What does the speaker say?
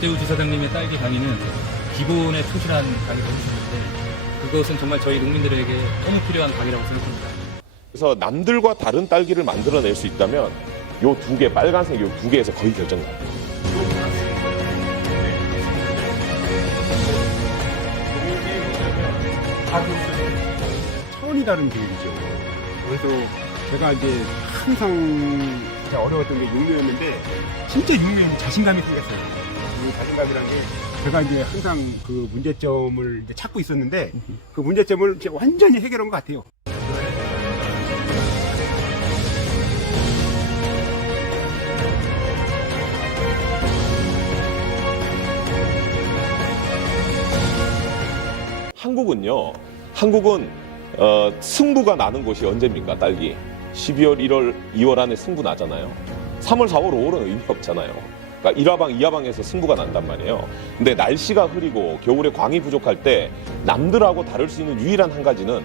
박대우 지사장님의 딸기 강의는 기본에 충실한 강의를 해주셨는데 그것은 정말 저희 농민들에게 너무 필요한 강의라고 생각합니다. 그래서 남들과 다른 딸기를 만들어낼 수 있다면 요 두 개, 빨간색 요 두 개에서 거의 결정납니다. 차원이 다른 교육이죠. 그래서 제가 이제 항상 진짜 어려웠던 게 육묘였는데 진짜 육묘에 자신감이 생겼어요. 이 자신감이란 게 제가 이제 항상 그 문제점을 이제 찾고 있었는데 그 문제점을 이제 완전히 해결한 것 같아요. 한국은요. 한국은 어, 승부가 나는 곳이 언제입니까? 딸기. 12월, 1월, 2월 안에 승부 나잖아요. 3월, 4월, 5월은 의미 없잖아요. 그러니까 1화방, 2화방에서 승부가 난단 말이에요. 근데 날씨가 흐리고 겨울에 광이 부족할 때 남들하고 다를 수 있는 유일한 한 가지는